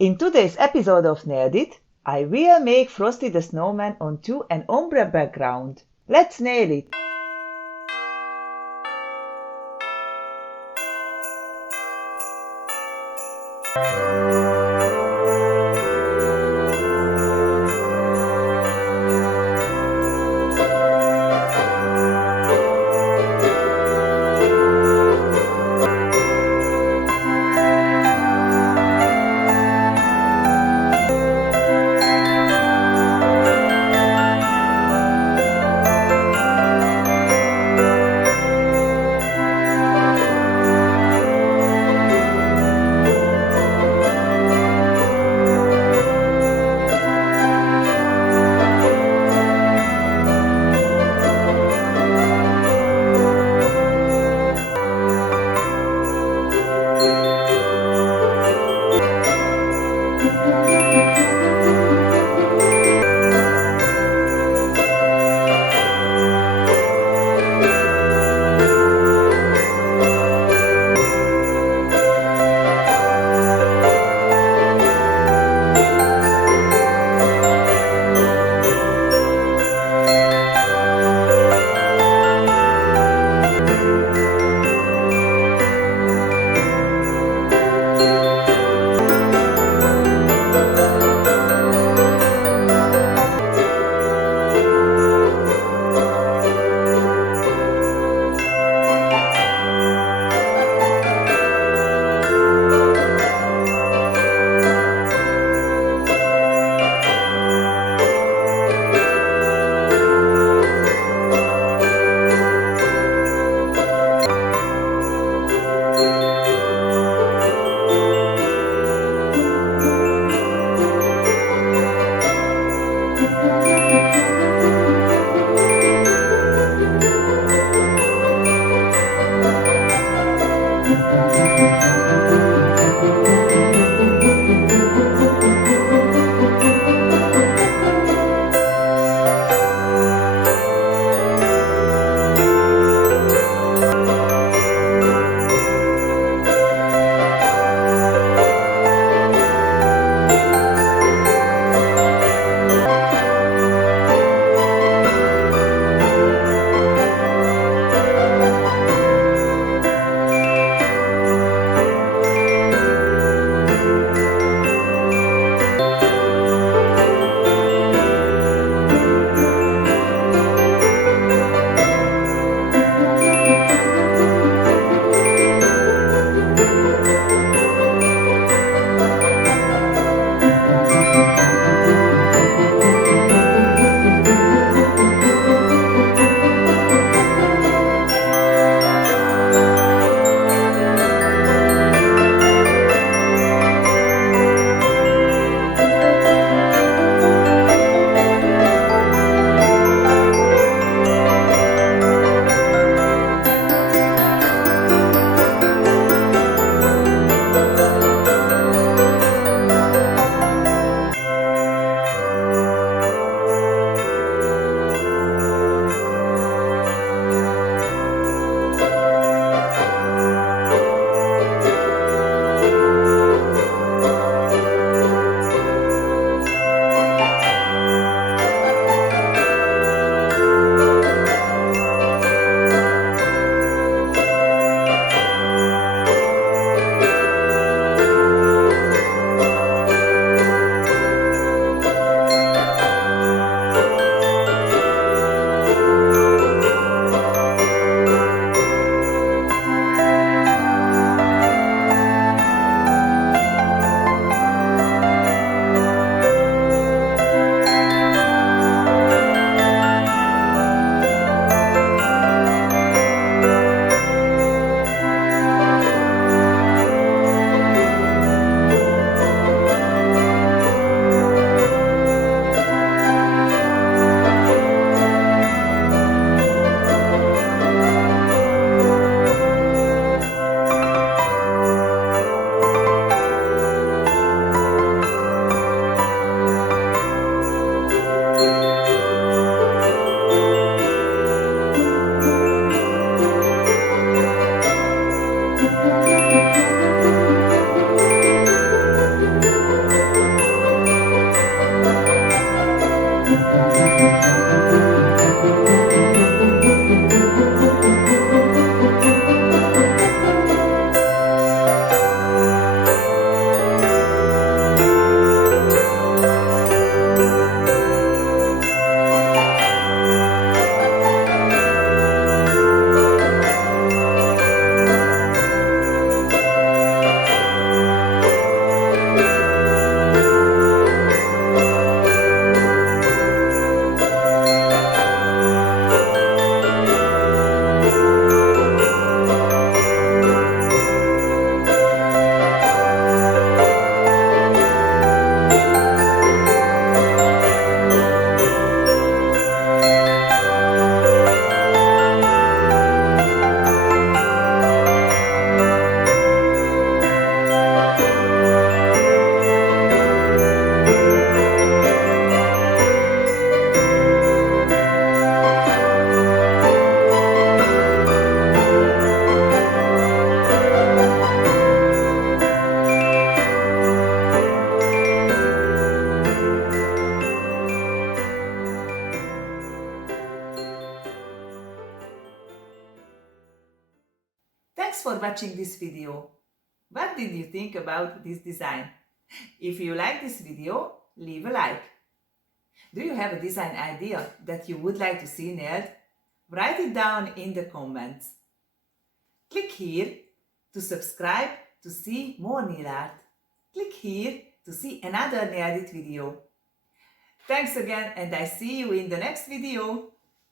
In today's episode of Nailed It, I will make Frosty the Snowman onto an ombre background. Let's nail it! Thanks for watching this video. What did you think about this design? If you like this video, leave a like. Do you have a design idea that you would like to see nailed? Write it down in the comments. Click here to subscribe to see more nail art. Click here to see another nailed it video. Thanks again, and I see you in the next video.